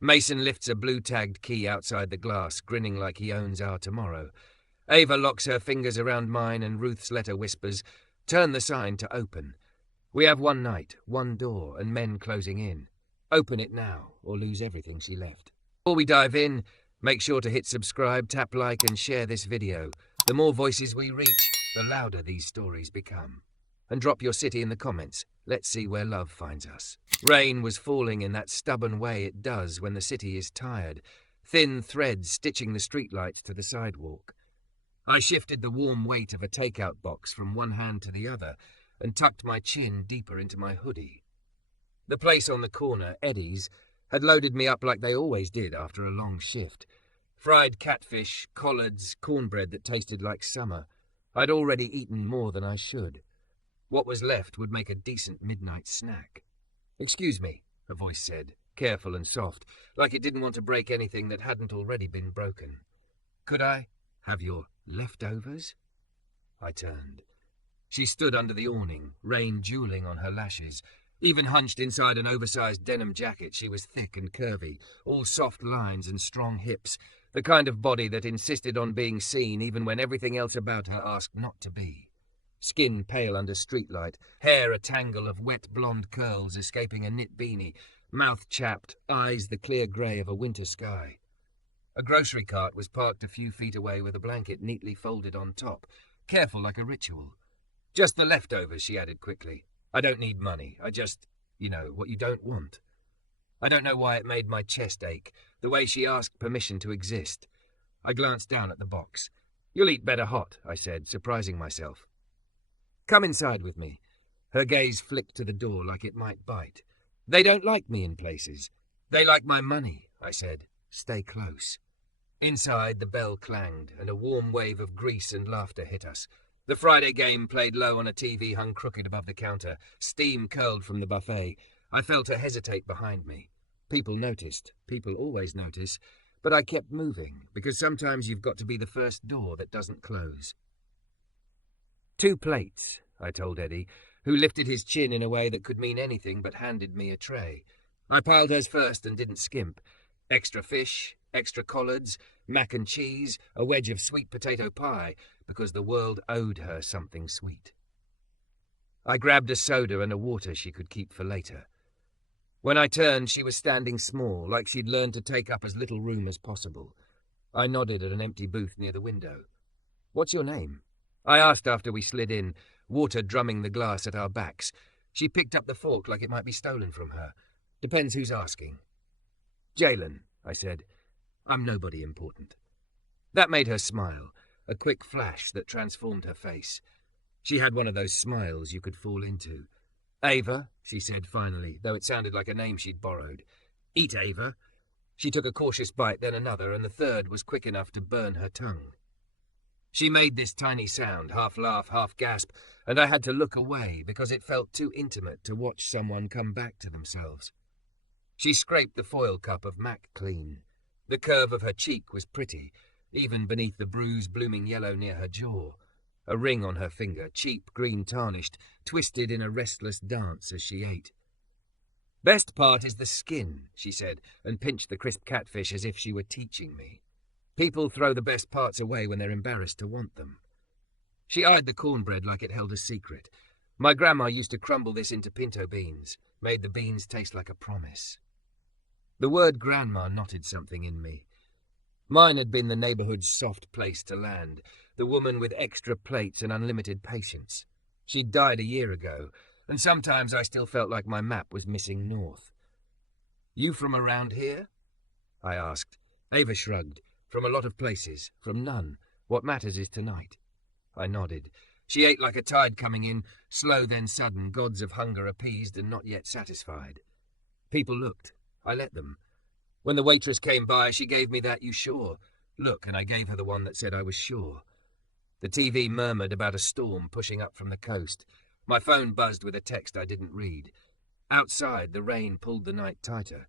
Mason lifts a blue-tagged key outside the glass, grinning like he owns our tomorrow. Ava locks her fingers around mine and Ruth's letter whispers, "Turn the sign to open. We have one night, one door, and men closing in. Open it now, or lose everything she left." Before we dive in, make sure to hit subscribe, tap like, and share this video. The more voices we reach, the louder these stories become. And drop your city in the comments. Let's see where love finds us. Rain was falling in that stubborn way it does when the city is tired, thin threads stitching the streetlights to the sidewalk. I shifted the warm weight of a takeout box from one hand to the other and tucked my chin deeper into my hoodie. The place on the corner, Eddie's, had loaded me up like they always did after a long shift. Fried catfish, collards, cornbread that tasted like summer. I'd already eaten more than I should. What was left would make a decent midnight snack. "Excuse me," a voice said, careful and soft, like it didn't want to break anything that hadn't already been broken. "Could I have your leftovers?" I turned. She stood under the awning, rain dueling on her lashes. Even hunched inside an oversized denim jacket, she was thick and curvy, all soft lines and strong hips, the kind of body that insisted on being seen even when everything else about her asked not to be. Skin pale under streetlight, hair a tangle of wet blonde curls escaping a knit beanie, mouth chapped, eyes the clear grey of a winter sky. A grocery cart was parked a few feet away with a blanket neatly folded on top, careful like a ritual. "Just the leftovers," she added quickly. "I don't need money. I just, what you don't want." I don't know why it made my chest ache, the way she asked permission to exist. I glanced down at the box. "You'll eat better hot," I said, surprising myself. "Come inside with me." Her gaze flicked to the door like it might bite. "They don't like me in places. They like my money," I said. "Stay close." Inside, the bell clanged, and a warm wave of grease and laughter hit us. The Friday game played low on a TV hung crooked above the counter. Steam curled from the buffet. I felt her hesitate behind me. People noticed. People always notice. But I kept moving, because sometimes you've got to be the first door that doesn't close. "2 plates," I told Eddie, who lifted his chin in a way that could mean anything but handed me a tray. I piled hers first and didn't skimp. Extra fish, extra collards, mac and cheese, a wedge of sweet potato pie, because the world owed her something sweet. I grabbed a soda and a water she could keep for later. When I turned, she was standing small, like she'd learned to take up as little room as possible. I nodded at an empty booth near the window. "What's your name?" I asked after we slid in, water drumming the glass at our backs. She picked up the fork like it might be stolen from her. "Depends who's asking." "Jalen," I said. "I'm nobody important." That made her smile, a quick flash that transformed her face. She had one of those smiles you could fall into. "Ava," she said finally, though it sounded like a name she'd borrowed. "Eat, Ava." She took a cautious bite, then another, and the third was quick enough to burn her tongue. She made this tiny sound, half laugh, half gasp, and I had to look away because it felt too intimate to watch someone come back to themselves. She scraped the foil cup of Mac clean. The curve of her cheek was pretty, even beneath the bruise blooming yellow near her jaw. A ring on her finger, cheap green tarnished, twisted in a restless dance as she ate. "Best part is the skin," she said, and pinched the crisp catfish as if she were teaching me. People throw the best parts away when they're embarrassed to want them. She eyed the cornbread like it held a secret. My grandma used to crumble this into pinto beans, made the beans taste like a promise. The word grandma knotted something in me. Mine had been the neighborhood's soft place to land, the woman with extra plates and unlimited patience. She'd died a year ago, and sometimes I still felt like my map was missing north. "You from around here?" I asked. Ava shrugged. "From a lot of places, from none. What matters is tonight." I nodded. She ate like a tide coming in, slow then sudden, gods of hunger appeased and not yet satisfied. People looked. I let them. When the waitress came by, she gave me that "you sure" look, and I gave her the one that said I was sure. The TV murmured about a storm pushing up from the coast. My phone buzzed with a text I didn't read. Outside, the rain pulled the night tighter.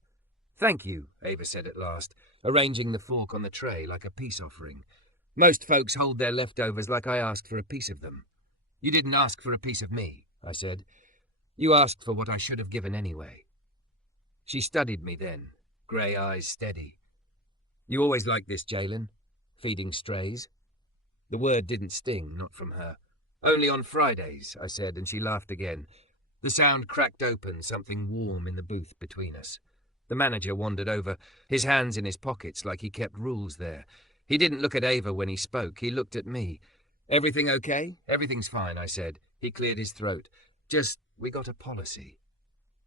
"Thank you," Ava said at last, arranging the fork on the tray like a peace offering. "Most folks hold their leftovers like I asked for a piece of them." "You didn't ask for a piece of me," I said. "You asked for what I should have given anyway." She studied me then, grey eyes steady. "You always like this, Jalen? Feeding strays?" The word didn't sting, not from her. "Only on Fridays," I said, and she laughed again. The sound cracked open, something warm in the booth between us. The manager wandered over, his hands in his pockets like he kept rules there. He didn't look at Ava when he spoke, he looked at me. "Everything okay?" "Everything's fine," I said. He cleared his throat. "Just, we got a policy."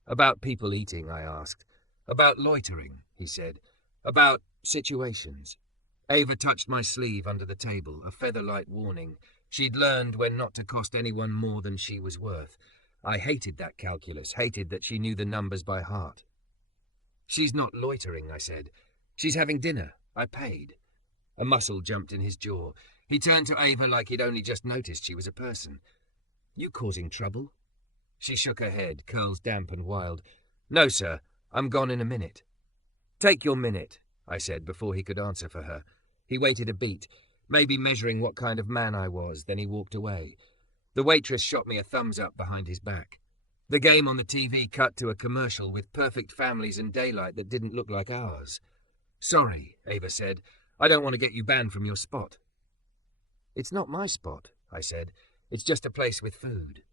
"About people eating?" I asked. "About loitering," he said. "About situations." Ava touched my sleeve under the table, a feather-light warning. She'd learned when not to cost anyone more than she was worth. I hated that calculus, hated that she knew the numbers by heart. "She's not loitering," I said. "She's having dinner. I paid." A muscle jumped in his jaw. He turned to Ava like he'd only just noticed she was a person. "You causing trouble?" She shook her head, curls damp and wild. "No, sir. I'm gone in a minute." "Take your minute," I said before he could answer for her. He waited a beat, maybe measuring what kind of man I was, then he walked away. The waitress shot me a thumbs up behind his back. The game on the TV cut to a commercial with perfect families and daylight that didn't look like ours. "Sorry," Ava said. "I don't want to get you banned from your spot." "It's not my spot," I said. "It's just a place with food."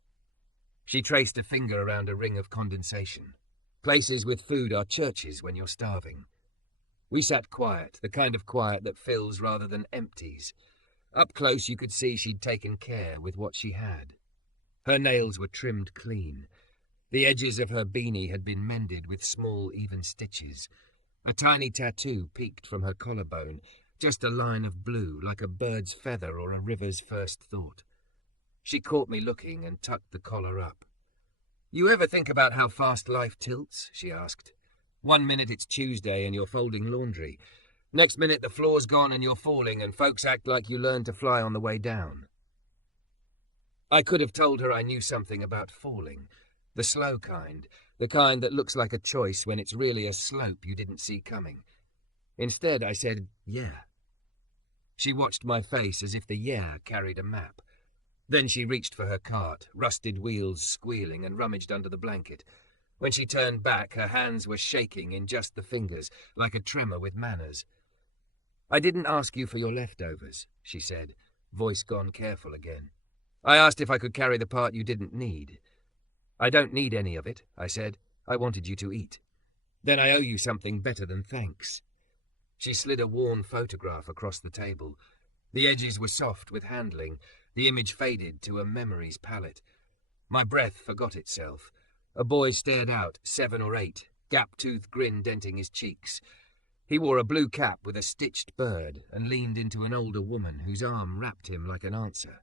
She traced a finger around a ring of condensation. "Places with food are churches when you're starving." We sat quiet, the kind of quiet that fills rather than empties. Up close you could see she'd taken care with what she had. Her nails were trimmed clean. The edges of her beanie had been mended with small, even stitches. A tiny tattoo peeked from her collarbone, just a line of blue, like a bird's feather or a river's first thought. She caught me looking and tucked the collar up. "You ever think about how fast life tilts?" she asked. "One minute it's Tuesday and you're folding laundry. Next minute the floor's gone and you're falling and folks act like you learned to fly on the way down." I could have told her I knew something about falling. The slow kind, the kind that looks like a choice when it's really a slope you didn't see coming. Instead I said, "Yeah." She watched my face as if the "yeah" carried a map. Then she reached for her cart, rusted wheels squealing, and rummaged under the blanket. When she turned back, her hands were shaking in just the fingers, like a tremor with manners. "I didn't ask you for your leftovers," she said, voice gone careful again. "I asked if I could carry the part you didn't need." "I don't need any of it," I said. "I wanted you to eat." "Then I owe you something better than thanks." She slid a worn photograph across the table. The edges were soft with handling. The image faded to a memory's palette. My breath forgot itself. A boy stared out, 7 or 8, gap-toothed grin denting his cheeks. He wore a blue cap with a stitched bird and leaned into an older woman whose arm wrapped him like an answer.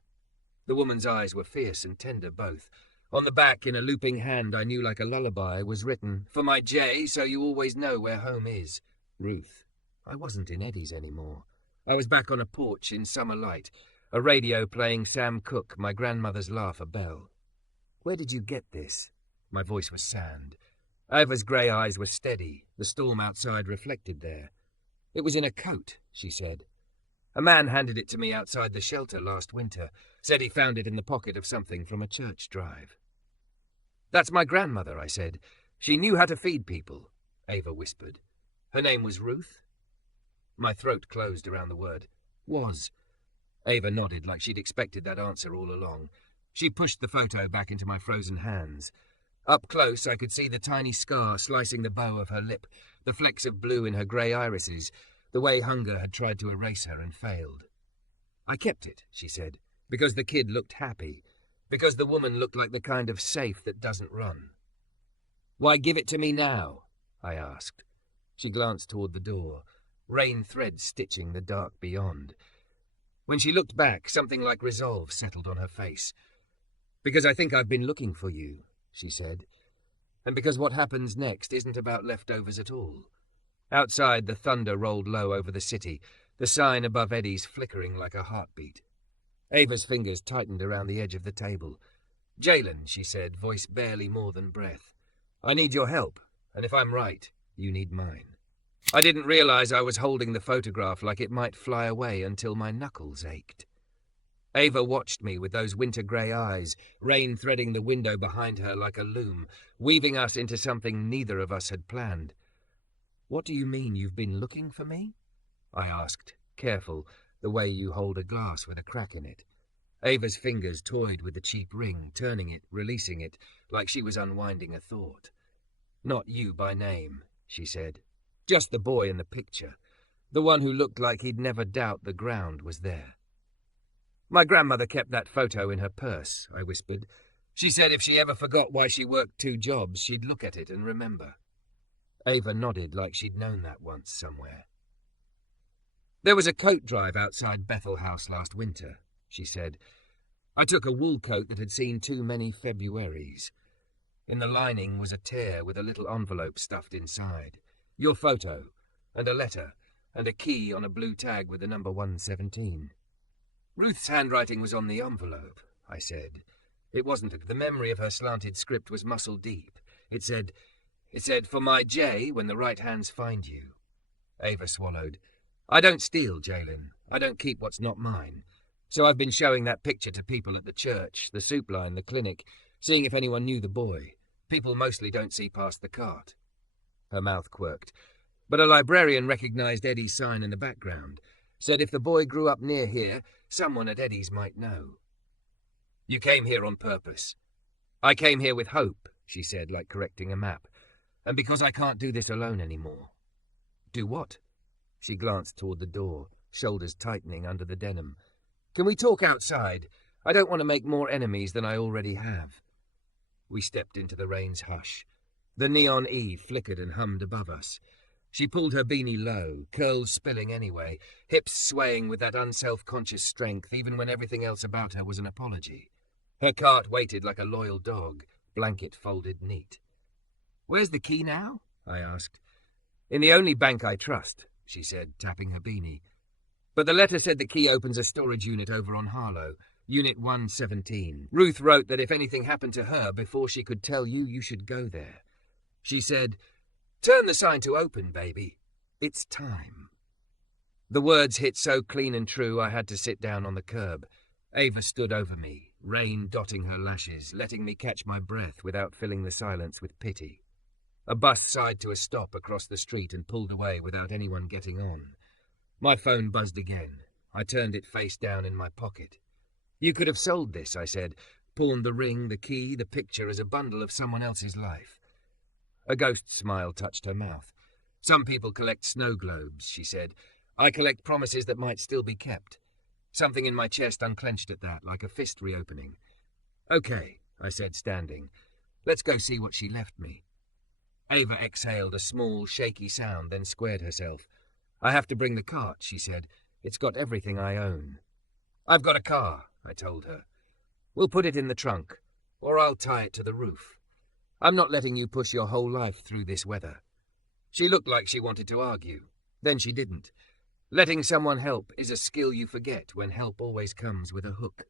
The woman's eyes were fierce and tender both. On the back, in a looping hand I knew like a lullaby, was written, "For my Jay, so you always know where home is. Ruth." I wasn't in Eddie's anymore. I was back on a porch in summer light, a radio playing Sam Cooke, my grandmother's laugh a bell. "Where did you get this?" My voice was sand. Ava's grey eyes were steady, the storm outside reflected there. "It was in a coat," she said. "A man handed it to me outside the shelter last winter. Said he found it in the pocket of something from a church drive." "That's my grandmother," I said. "She knew how to feed people," Ava whispered. "Her name was Ruth?" My throat closed around the word. "Was." Ava nodded like she'd expected that answer all along. She pushed the photo back into my frozen hands. Up close, I could see the tiny scar slicing the bow of her lip, the flecks of blue in her grey irises, the way hunger had tried to erase her and failed. "I kept it," she said, "because the kid looked happy, because the woman looked like the kind of safe that doesn't run." "Why give it to me now?" I asked. She glanced toward the door, rain threads stitching the dark beyond. When she looked back, something like resolve settled on her face. "Because I think I've been looking for you," she said, "and because what happens next isn't about leftovers at all." Outside, the thunder rolled low over the city, the sign above Eddie's flickering like a heartbeat. Ava's fingers tightened around the edge of the table. "Jalen," she said, voice barely more than breath, "I need your help, and if I'm right, you need mine." I didn't realize I was holding the photograph like it might fly away until my knuckles ached. Ava watched me with those winter-grey eyes, rain threading the window behind her like a loom, weaving us into something neither of us had planned. "What do you mean you've been looking for me?" I asked, careful, the way you hold a glass with a crack in it. Ava's fingers toyed with the cheap ring, turning it, releasing it, like she was unwinding a thought. "Not you by name," she said. "Just the boy in the picture. The one who looked like he'd never doubt the ground was there." "My grandmother kept that photo in her purse," I whispered. "She said if she ever forgot why she worked 2 jobs, she'd look at it and remember." Ava nodded like she'd known that once somewhere. "There was a coat drive outside Bethel House last winter," she said. "I took a wool coat that had seen too many Februaries. In the lining was a tear with a little envelope stuffed inside. Your photo, and a letter, and a key on a blue tag with the number 117. Ruth's handwriting was on the envelope," I said. "It wasn't. The memory of her slanted script was muscle deep. It said, 'For my J, when the right hands find you.'" Ava swallowed. "I don't steal, Jalen. I don't keep what's not mine. So I've been showing that picture to people at the church, the soup line, the clinic, seeing if anyone knew the boy. People mostly don't see past the cart." Her mouth quirked. "But a librarian recognized Eddie's sign in the background. Said if the boy grew up near here, someone at Eddie's might know." "You came here on purpose." "I came here with hope," she said, like correcting a map. "And because I can't do this alone anymore." "Do what?" She glanced toward the door, shoulders tightening under the denim. "Can we talk outside? I don't want to make more enemies than I already have." We stepped into the rain's hush. The neon E flickered and hummed above us. She pulled her beanie low, curls spilling anyway, hips swaying with that unself-conscious strength even when everything else about her was an apology. Her cart waited like a loyal dog, blanket folded neat. "Where's the key now?" I asked. "In the only bank I trust," she said, tapping her beanie. "But the letter said the key opens a storage unit over on Harlow, Unit 117. Ruth wrote that if anything happened to her before she could tell you, you should go there. She said, 'Turn the sign to open, baby. It's time.'" The words hit so clean and true I had to sit down on the curb. Ava stood over me, rain dotting her lashes, letting me catch my breath without filling the silence with pity. A bus sighed to a stop across the street and pulled away without anyone getting on. My phone buzzed again. I turned it face down in my pocket. "You could have sold this," I said. "Pawned the ring, the key, the picture as a bundle of someone else's life." A ghost smile touched her mouth. "Some people collect snow globes," she said. "I collect promises that might still be kept." Something in my chest unclenched at that, like a fist reopening. "Okay," I said, standing. "Let's go see what she left me." Ava exhaled a small, shaky sound, then squared herself. "I have to bring the cart," she said. "It's got everything I own." "I've got a car," I told her. "We'll put it in the trunk, or I'll tie it to the roof. I'm not letting you push your whole life through this weather." She looked like she wanted to argue. Then she didn't. Letting someone help is a skill you forget when help always comes with a hook.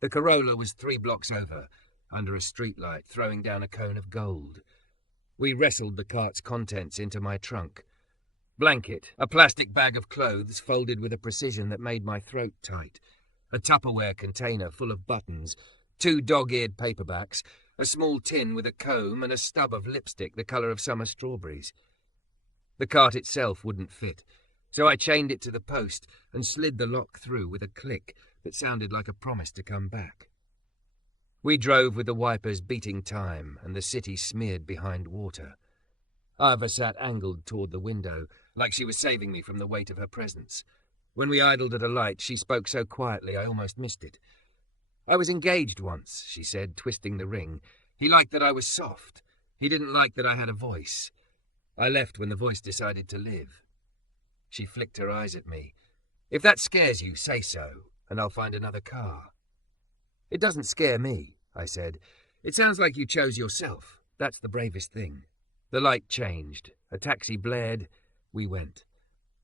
The Corolla was 3 blocks over, under a streetlight, throwing down a cone of gold. We wrestled the cart's contents into my trunk. Blanket, a plastic bag of clothes folded with a precision that made my throat tight, a Tupperware container full of buttons, 2 dog-eared paperbacks, a small tin with a comb and a stub of lipstick the colour of summer strawberries. The cart itself wouldn't fit, so I chained it to the post and slid the lock through with a click that sounded like a promise to come back. We drove with the wipers beating time and the city smeared behind water. Ava sat angled toward the window, like she was saving me from the weight of her presence. When we idled at a light, she spoke so quietly I almost missed it. "I was engaged once," she said, twisting the ring. "He liked that I was soft. He didn't like that I had a voice. I left when the voice decided to live." She flicked her eyes at me. "If that scares you, say so, and I'll find another car." "It doesn't scare me," I said. "It sounds like you chose yourself. That's the bravest thing." The light changed. A taxi blared. We went.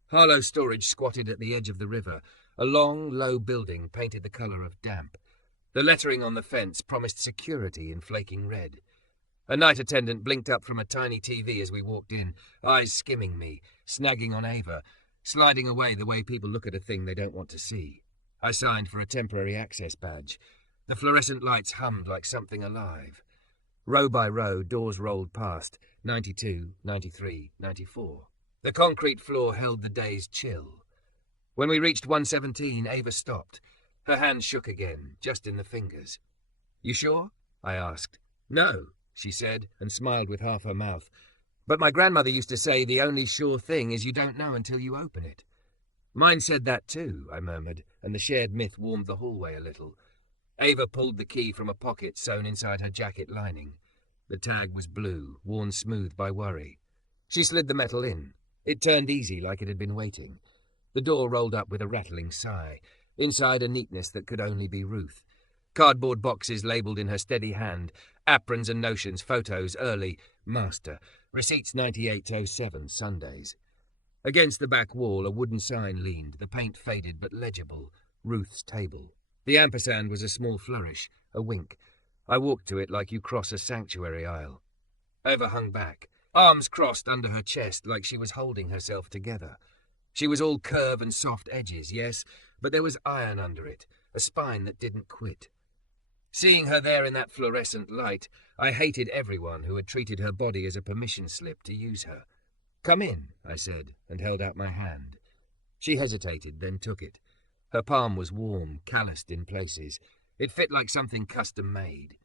Harlow Storage squatted at the edge of the river, a long, low building painted the colour of damp. The lettering on the fence promised security in flaking red. A night attendant blinked up from a tiny TV as we walked in, eyes skimming me, snagging on Ava, sliding away the way people look at a thing they don't want to see. I signed for a temporary access badge. The fluorescent lights hummed like something alive. Row by row, doors rolled past, 92, 93, 94. The concrete floor held the day's chill. When we reached 117, Ava stopped. Her hand shook again, just in the fingers. "You sure?" I asked. "No," she said, and smiled with half her mouth. "But my grandmother used to say the only sure thing is you don't know until you open it." "Mine said that too," I murmured, and the shared myth warmed the hallway a little. Ava pulled the key from a pocket sewn inside her jacket lining. The tag was blue, worn smooth by worry. She slid the metal in. It turned easy, like it had been waiting. The door rolled up with a rattling sigh. Inside a neatness that could only be Ruth. Cardboard boxes labelled in her steady hand. Aprons and notions, photos, early, master. Receipts 9807, Sundays. Against the back wall, a wooden sign leaned, the paint faded but legible. Ruth's table. The ampersand was a small flourish, a wink. I walked to it like you cross a sanctuary aisle. Ava hung back, arms crossed under her chest like she was holding herself together. She was all curve and soft edges, yes, but there was iron under it, a spine that didn't quit. Seeing her there in that fluorescent light, I hated everyone who had treated her body as a permission slip to use her. "Come in," I said, and held out my hand. She hesitated, then took it. Her palm was warm, calloused in places. It fit like something custom-made.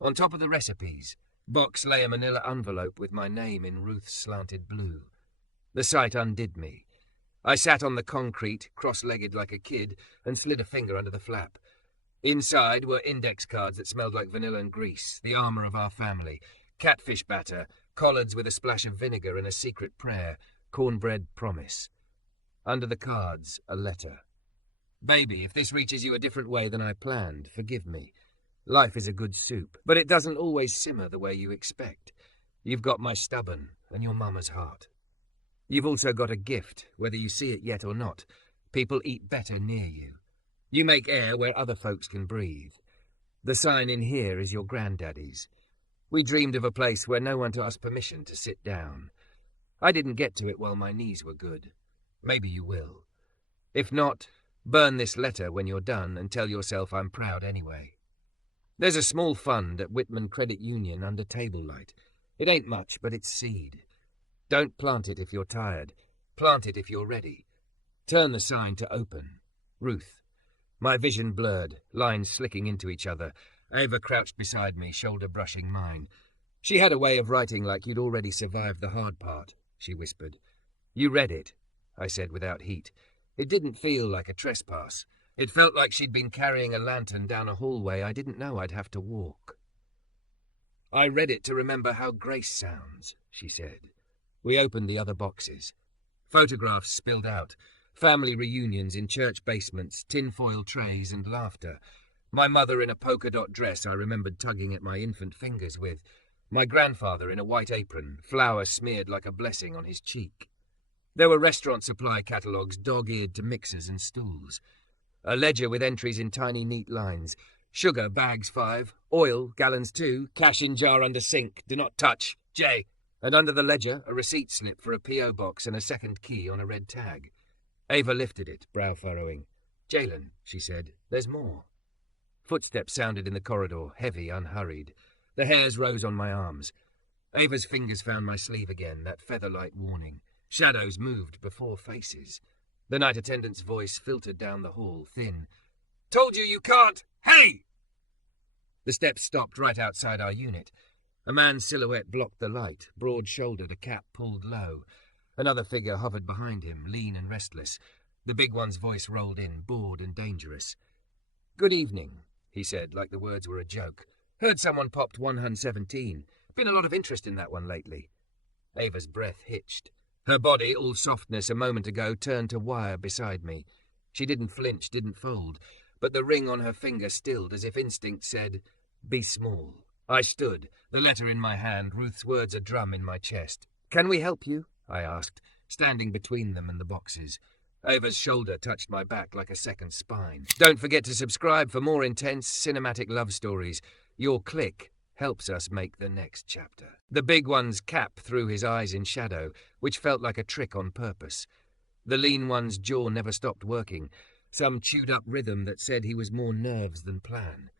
On top of the recipes, box lay a manila envelope with my name in Ruth's slanted blue. The sight undid me. I sat on the concrete, cross-legged like a kid, and slid a finger under the flap. Inside were index cards that smelled like vanilla and grease, the armour of our family, catfish batter, collards with a splash of vinegar and a secret prayer, cornbread promise. Under the cards, a letter. "Baby, if this reaches you a different way than I planned, forgive me. Life is a good soup, but it doesn't always simmer the way you expect. You've got my stubborn and your mama's heart. You've also got a gift, whether you see it yet or not. People eat better near you. You make air where other folks can breathe. The sign in here is your granddaddy's. We dreamed of a place where no one to ask permission to sit down. I didn't get to it while my knees were good. Maybe you will. If not, burn this letter when you're done and tell yourself I'm proud anyway. There's a small fund at Whitman Credit Union under table light. It ain't much, but it's seed. Don't plant it if you're tired. Plant it if you're ready. Turn the sign to open. Ruth." My vision blurred, lines slicking into each other. Ava crouched beside me, shoulder brushing mine. "She had a way of writing like you'd already survived the hard part," she whispered. "You read it," I said without heat. It didn't feel like a trespass. It felt like she'd been carrying a lantern down a hallway I didn't know I'd have to walk. "I read it to remember how grace sounds," she said. We opened the other boxes. Photographs spilled out. Family reunions in church basements, tinfoil trays and laughter. My mother in a polka dot dress I remembered tugging at my infant fingers with. My grandfather in a white apron, flour smeared like a blessing on his cheek. There were restaurant supply catalogues dog-eared to mixers and stools. A ledger with entries in tiny neat lines. Sugar, bags 5. Oil, gallons 2. Cash in jar under sink. Do not touch. J. And under the ledger, a receipt slip for a P.O. box and a second key on a red tag. Ava lifted it, brow furrowing. "Jalen," she said, "there's more." Footsteps sounded in the corridor, heavy, unhurried. The hairs rose on my arms. Ava's fingers found my sleeve again, that feather-light warning. Shadows moved before faces. The night attendant's voice filtered down the hall, thin. "Told you you can't! Hey!" The steps stopped right outside our unit. A man's silhouette blocked the light, broad-shouldered, a cap pulled low. Another figure hovered behind him, lean and restless. The big one's voice rolled in, bored and dangerous. "Good evening," he said, like the words were a joke. "Heard someone popped 117. Been a lot of interest in that one lately." Ava's breath hitched. Her body, all softness a moment ago, turned to wire beside me. She didn't flinch, didn't fold, but the ring on her finger stilled as if instinct said, "Be small." I stood, the letter in my hand, Ruth's words a drum in my chest. "Can we help you?" I asked, standing between them and the boxes. Ava's shoulder touched my back like a second spine. "Don't forget to subscribe for more intense cinematic love stories. Your click helps us make the next chapter." The big one's cap threw his eyes in shadow, which felt like a trick on purpose. The lean one's jaw never stopped working, some chewed-up rhythm that said he was more nerves than plan.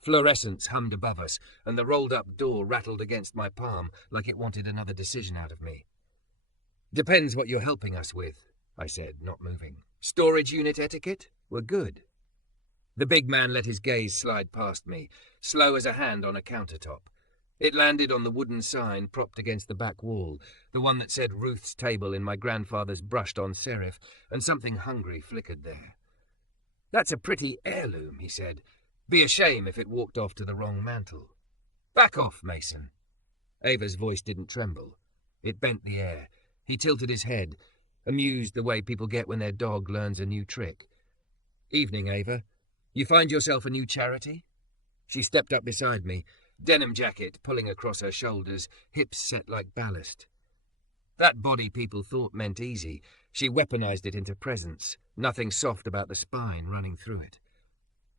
Fluorescence hummed above us, and the rolled-up door rattled against my palm like it wanted another decision out of me. Depends what you're helping us with, I said, not moving. Storage unit etiquette? We're good. The big man let his gaze slide past me, slow as a hand on a countertop. It landed on the wooden sign propped against the back wall, the one that said Ruth's table in my grandfather's brushed-on serif, and something hungry flickered there. That's a pretty heirloom, he said. Be a shame if it walked off to the wrong mantel. Back off, Mason. Ava's voice didn't tremble. It bent the air. He tilted his head, amused the way people get when their dog learns a new trick. Evening, Ava. You find yourself a new charity? She stepped up beside me, denim jacket pulling across her shoulders, hips set like ballast. That body people thought meant easy. She weaponized it into presence, nothing soft about the spine running through it.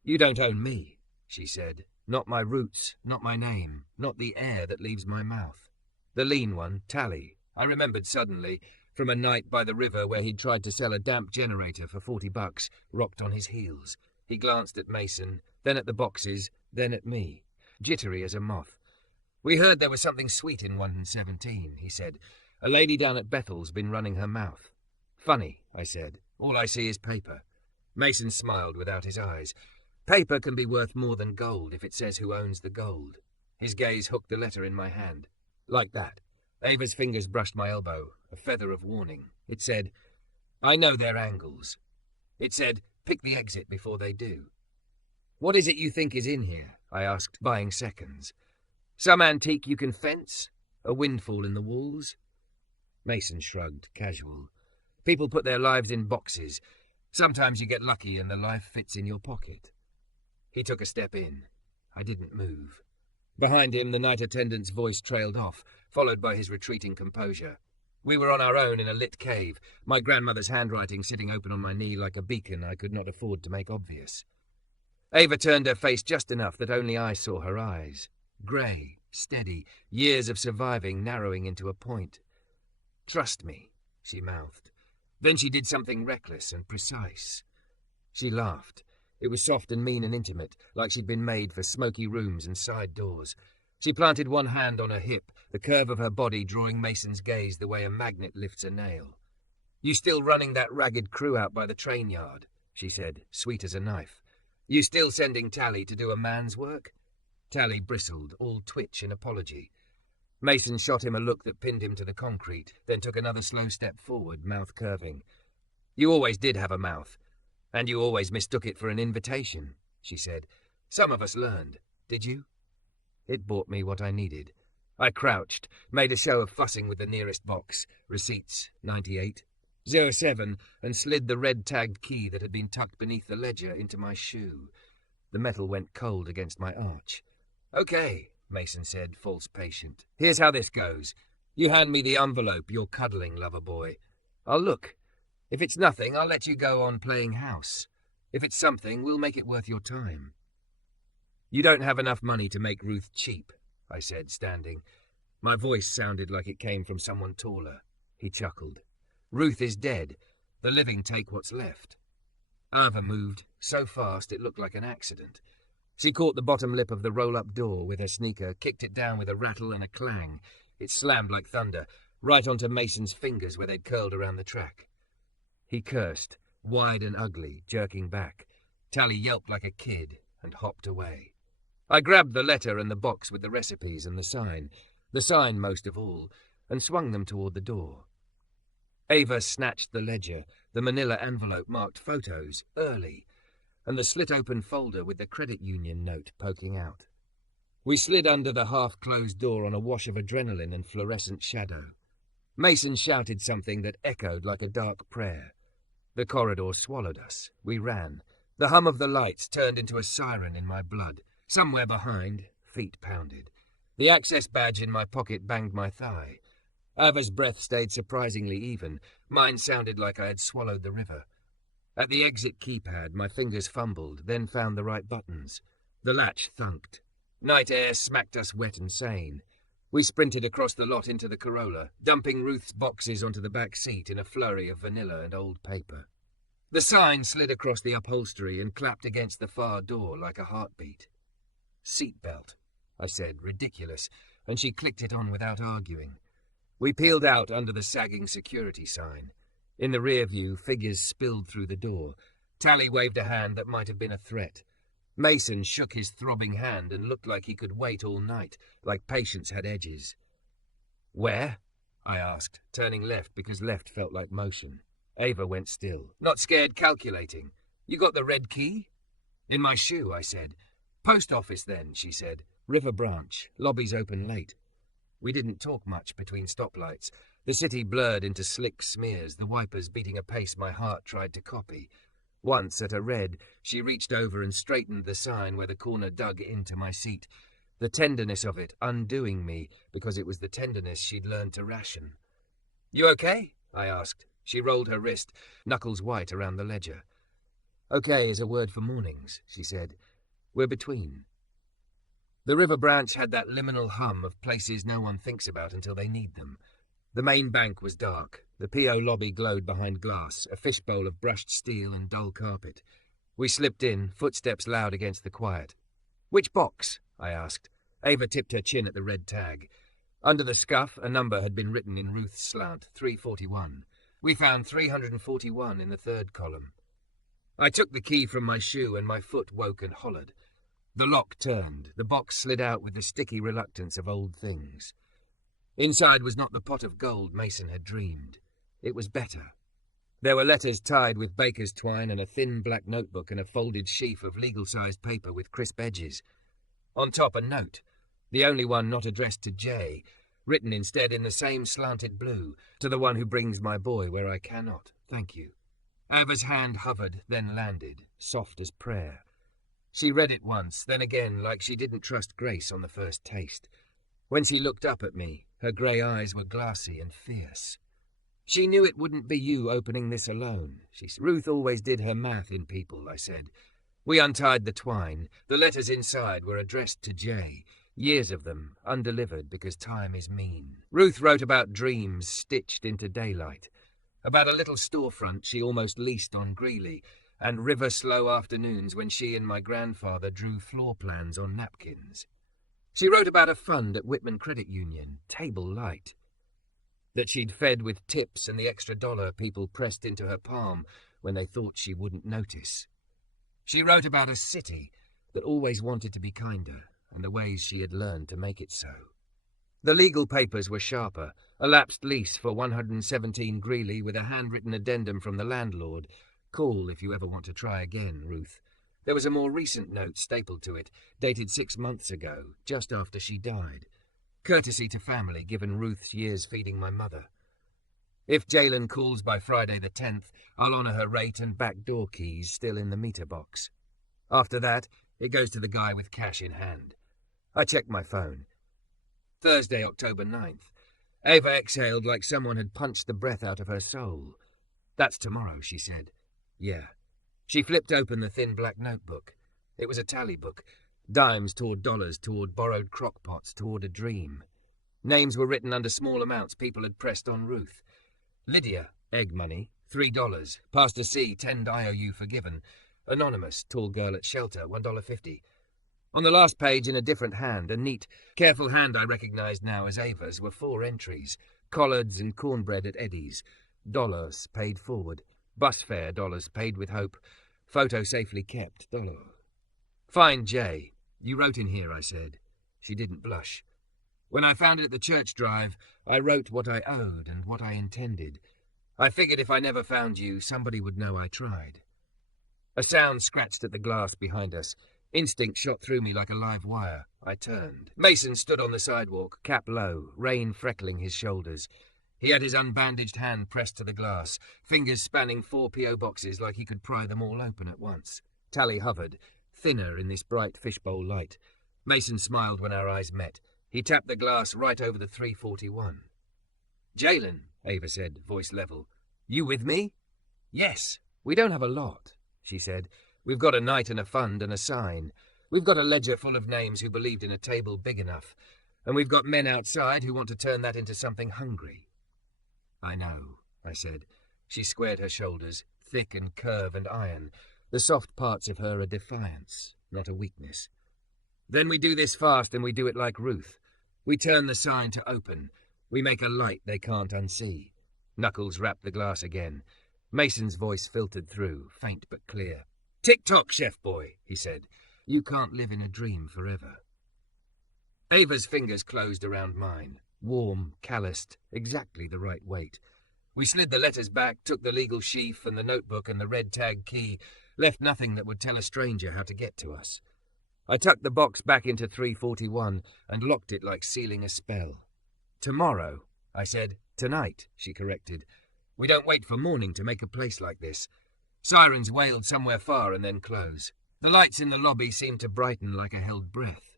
You don't own me, she said. Not my roots, not my name, not the air that leaves my mouth. The lean one, Tally, I remembered suddenly, from a night by the river where he'd tried to sell a damp generator for $40, rocked on his heels. He glanced at Mason, then at the boxes, then at me, jittery as a moth. We heard there was something sweet in 117, he said. A lady down at Bethel's been running her mouth. Funny, I said. All I see is paper. Mason smiled without his eyes. Paper can be worth more than gold if it says who owns the gold. His gaze hooked the letter in my hand. Like that. Ava's fingers brushed my elbow, a feather of warning. It said, I know their angles. It said, pick the exit before they do. What is it you think is in here? I asked, buying seconds. Some antique you can fence? A windfall in the walls? Mason shrugged, casual. People put their lives in boxes. Sometimes you get lucky and the life fits in your pocket. He took a step in. I didn't move. Behind him, the night attendant's voice trailed off, followed by his retreating composure. We were on our own in a lit cave, my grandmother's handwriting sitting open on my knee like a beacon I could not afford to make obvious. Ava turned her face just enough that only I saw her eyes. Grey, steady, years of surviving narrowing into a point. Trust me, she mouthed. Then she did something reckless and precise. She laughed. It was soft and mean and intimate, like she'd been made for smoky rooms and side doors. She planted one hand on her hip, the curve of her body drawing Mason's gaze the way a magnet lifts a nail. You still running that ragged crew out by the train yard, she said, sweet as a knife. You still sending Tally to do a man's work? Tally bristled, all twitch and apology. Mason shot him a look that pinned him to the concrete, then took another slow step forward, mouth curving. You always did have a mouth. And you always mistook it for an invitation, she said. Some of us learned. Did you? It bought me what I needed. I crouched, made a show of fussing with the nearest box. Receipts, 98. 07, and slid the red-tagged key that had been tucked beneath the ledger into my shoe. The metal went cold against my arch. Okay, Mason said, false patient. Here's how this goes. You hand me the envelope you're cuddling, lover boy. I'll look. If it's nothing, I'll let you go on playing house. If it's something, we'll make it worth your time. You don't have enough money to make Ruth cheap, I said, standing. My voice sounded like it came from someone taller. He chuckled. Ruth is dead. The living take what's left. Ava moved, so fast it looked like an accident. She caught the bottom lip of the roll-up door with her sneaker, kicked it down with a rattle and a clang. It slammed like thunder, right onto Mason's fingers where they'd curled around the track. He cursed, wide and ugly, jerking back. Tally yelped like a kid and hopped away. I grabbed the letter and the box with the recipes and the sign most of all, and swung them toward the door. Ava snatched the ledger, the manila envelope marked photos, early, and the slit-open folder with the credit union note poking out. We slid under the half-closed door on a wash of adrenaline and fluorescent shadow. Mason shouted something that echoed like a dark prayer. The corridor swallowed us. We ran. The hum of the lights turned into a siren in my blood. Somewhere behind, feet pounded. The access badge in my pocket banged my thigh. Ava's breath stayed surprisingly even. Mine sounded like I had swallowed the river. At the exit keypad, my fingers fumbled, then found the right buttons. The latch thunked. Night air smacked us wet and sane. We sprinted across the lot into the Corolla, dumping Ruth's boxes onto the back seat in a flurry of vanilla and old paper. The sign slid across the upholstery and clapped against the far door like a heartbeat. Seatbelt, I said, ridiculous, and she clicked it on without arguing. We peeled out under the sagging security sign. In the rear view, figures spilled through the door. Tally waved a hand that might have been a threat. Mason shook his throbbing hand and looked like he could wait all night, like patience had edges. "Where?" I asked, turning left because left felt like motion. Ava went still. "Not scared calculating. You got the red key?" "In my shoe," I said. "Post office then," she said. "River Branch. Lobby's open late." We didn't talk much between stoplights. The city blurred into slick smears, the wipers beating a pace my heart tried to copy. Once, at a red, she reached over and straightened the sign where the corner dug into my seat, the tenderness of it undoing me because it was the tenderness she'd learned to ration. "You okay?" I asked. She rolled her wrist, knuckles white around the ledger. "Okay is a word for mornings," she said. "We're between." The River Branch had that liminal hum of places no one thinks about until they need them. The main bank was dark. The PO lobby glowed behind glass, a fishbowl of brushed steel and dull carpet. We slipped in, footsteps loud against the quiet. "Which box?" I asked. Ava tipped her chin at the red tag. Under the scuff, a number had been written in Ruth's slant, 341. We found 341 in the third column. I took the key from my shoe and my foot woke and hollered. The lock turned. The box slid out with the sticky reluctance of old things. Inside was not the pot of gold Mason had dreamed. It was better. There were letters tied with baker's twine and a thin black notebook and a folded sheaf of legal-sized paper with crisp edges. On top a note, the only one not addressed to Jay, written instead in the same slanted blue, "To the one who brings my boy where I cannot, thank you." Ava's hand hovered, then landed, soft as prayer. She read it once, then again, like she didn't trust Grace on the first taste. When she looked up at me, her grey eyes were glassy and fierce. "She knew it wouldn't be you opening this alone. Ruth always did her math in people," I said. We untied the twine. The letters inside were addressed to Jay. Years of them, undelivered because time is mean. Ruth wrote about dreams stitched into daylight, about a little storefront she almost leased on Greeley, and river slow afternoons when she and my grandfather drew floor plans on napkins. She wrote about a fund at Whitman Credit Union, table light, that she'd fed with tips and the extra dollar people pressed into her palm when they thought she wouldn't notice. She wrote about a city that always wanted to be kinder and the ways she had learned to make it so. The legal papers were sharper, a lapsed lease for 117 Greeley with a handwritten addendum from the landlord. "Call if you ever want to try again, Ruth." There was a more recent note stapled to it, dated 6 months ago, just after she died. Courtesy to family, given Ruth's years feeding my mother. "If Jalen calls by Friday the 10th, I'll honour her rate and back door keys still in the meter box. After that, it goes to the guy with cash in hand." I checked my phone. Thursday, October 9th. Ava exhaled like someone had punched the breath out of her soul. "That's tomorrow," she said. "Yeah." She flipped open the thin black notebook. It was a tally book. Dimes toward dollars, toward borrowed crockpots, toward a dream. Names were written under small amounts people had pressed on Ruth. Lydia, egg money, $3. Pastor C, 10 IOU forgiven. Anonymous, tall girl at shelter, $1.50. On the last page, in a different hand, a neat, careful hand I recognized now as Ava's, were 4 entries. Collards and cornbread at Eddie's. Dollars paid forward. Bus fare, dollars paid with hope. Photo safely kept, dollar. "Find Jay. You wrote in here," I said. She didn't blush. "When I found it at the church drive, I wrote what I owed and what I intended. I figured if I never found you, somebody would know I tried." A sound scratched at the glass behind us. Instinct shot through me like a live wire. I turned. Mason stood on the sidewalk, cap low, rain freckling his shoulders. He had his unbandaged hand pressed to the glass, fingers spanning 4 P.O. boxes like he could pry them all open at once. Tally hovered, thinner in this bright fishbowl light. Mason smiled when our eyes met. He tapped the glass right over the 341. "Jalen," Ava said, voice level. "You with me?" "Yes. We don't have a lot," she said. "We've got a night and a fund and a sign. We've got a ledger full of names who believed in a table big enough. And we've got men outside who want to turn that into something hungry." "I know," I said. She squared her shoulders, thick and curve and iron. The soft parts of her a defiance, not a weakness. "Then we do this fast and we do it like Ruth. We turn the sign to open. We make a light they can't unsee. Knuckles rapped the glass again. Mason's voice filtered through, faint but clear. "Tick-tock, chef boy," he said. "You can't live in a dream forever." Ava's fingers closed around mine, warm, calloused, exactly the right weight. We slid the letters back, took the legal sheaf and the notebook and the red tag key, left nothing that would tell a stranger how to get to us. I tucked the box back into 341 and locked it like sealing a spell. "Tomorrow," I said. "Tonight," she corrected. "We don't wait for morning to make a place like this." Sirens wailed somewhere far and then close. The lights in the lobby seemed to brighten like a held breath.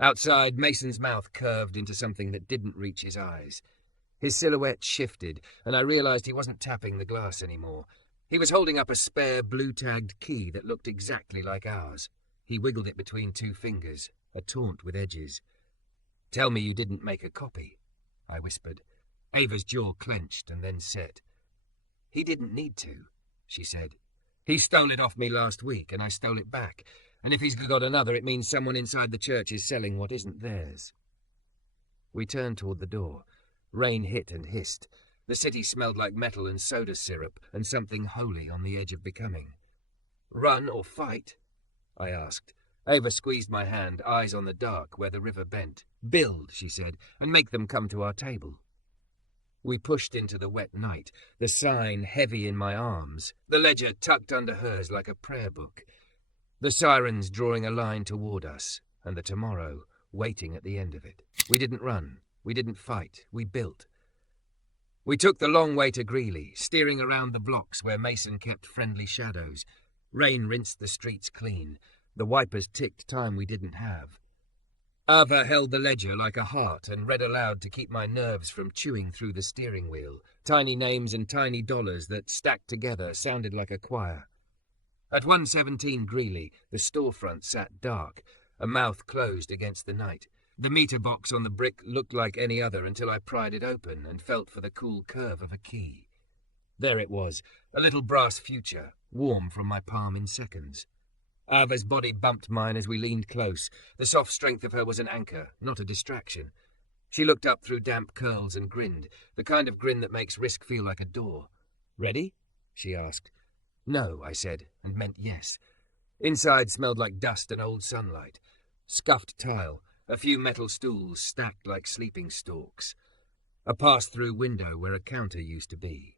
Outside, Mason's mouth curved into something that didn't reach his eyes. His silhouette shifted, and I realized he wasn't tapping the glass anymore. He was holding up a spare blue-tagged key that looked exactly like ours. He wiggled it between two fingers, a taunt with edges. "Tell me you didn't make a copy," I whispered. Ava's jaw clenched and then set. "He didn't need to," she said. "He stole it off me last week, and I stole it back. And if he's got another, it means someone inside the church is selling what isn't theirs." We turned toward the door. Rain hit and hissed. The city smelled like metal and soda syrup and something holy on the edge of becoming. "Run or fight?" I asked. Ava squeezed my hand, eyes on the dark where the river bent. "Build," she said, "and make them come to our table." We pushed into the wet night, the sign heavy in my arms, the ledger tucked under hers like a prayer book. The sirens drawing a line toward us, and the tomorrow waiting at the end of it. We didn't run. We didn't fight. We built. We took the long way to Greeley, steering around the blocks where Mason kept friendly shadows. Rain rinsed the streets clean. The wipers ticked time we didn't have. Ava held the ledger like a heart and read aloud to keep my nerves from chewing through the steering wheel. Tiny names and tiny dollars that, stacked together, sounded like a choir. At 117 Greeley, the storefront sat dark, a mouth closed against the night. The meter box on the brick looked like any other until I pried it open and felt for the cool curve of a key. There it was, a little brass future, warm from my palm in seconds. Ava's body bumped mine as we leaned close. The soft strength of her was an anchor, not a distraction. She looked up through damp curls and grinned, the kind of grin that makes risk feel like a door. "Ready?" she asked. "No," I said, and meant yes. Inside smelled like dust and old sunlight. Scuffed tile, a few metal stools stacked like sleeping stalks. A pass-through window where a counter used to be.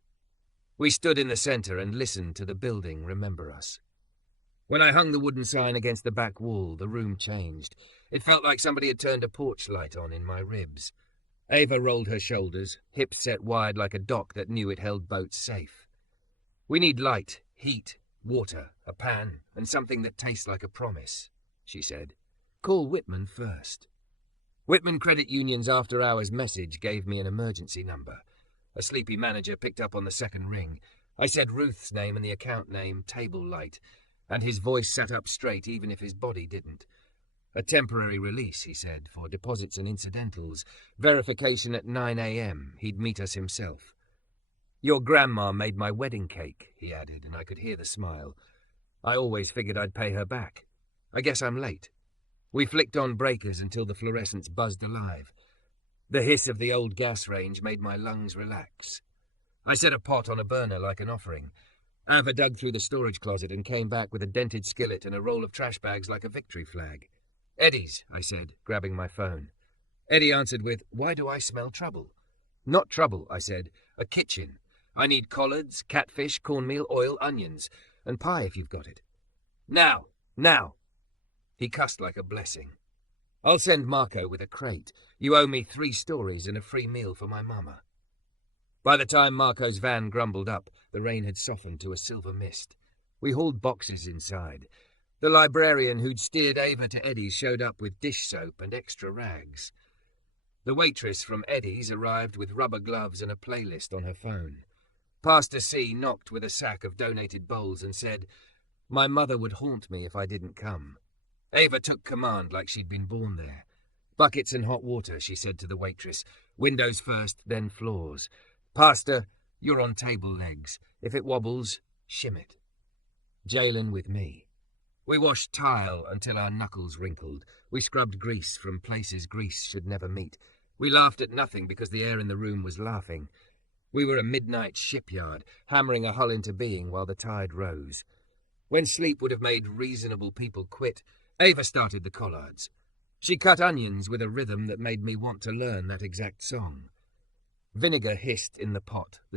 We stood in the center and listened to the building remember us. When I hung the wooden sign against the back wall, the room changed. It felt like somebody had turned a porch light on in my ribs. Ava rolled her shoulders, hips set wide like a dock that knew it held boats safe. "We need light, heat, water, a pan, and something that tastes like a promise," she said. "Call Whitman first." Whitman Credit Union's after-hours message gave me an emergency number. A sleepy manager picked up on the second ring. I said Ruth's name and the account name, Table Light, and his voice sat up straight even if his body didn't. "A temporary release," he said, "for deposits and incidentals. Verification at 9 a.m. He'd meet us himself." "Your grandma made my wedding cake," he added, and I could hear the smile. "I always figured I'd pay her back. I guess I'm late." We flicked on breakers until the fluorescents buzzed alive. The hiss of the old gas range made my lungs relax. I set a pot on a burner like an offering. Ava dug through the storage closet and came back with a dented skillet and a roll of trash bags like a victory flag. "Eddie's," I said, grabbing my phone. Eddie answered with, "Why do I smell trouble?" "Not trouble," I said. "A kitchen. I need collards, catfish, cornmeal, oil, onions, and pie if you've got it." "Now! Now!" He cussed like a blessing. "I'll send Marco with a crate. You owe me 3 stories and a free meal for my mama." By the time Marco's van grumbled up, the rain had softened to a silver mist. We hauled boxes inside. The librarian who'd steered Ava to Eddie's showed up with dish soap and extra rags. The waitress from Eddie's arrived with rubber gloves and a playlist on her phone. Pastor C knocked with a sack of donated bowls and said, "My mother would haunt me if I didn't come." Ava took command like she'd been born there. "Buckets and hot water," she said to the waitress. "Windows first, then floors. Pastor, you're on table legs. If it wobbles, shim it." Jalen with me. We washed tile until our knuckles wrinkled. We scrubbed grease from places grease should never meet. We laughed at nothing because the air in the room was laughing. We were a midnight shipyard, hammering a hull into being while the tide rose. When sleep would have made reasonable people quit, Ava started the collards. She cut onions with a rhythm that made me want to learn that exact song. Vinegar hissed in the pot.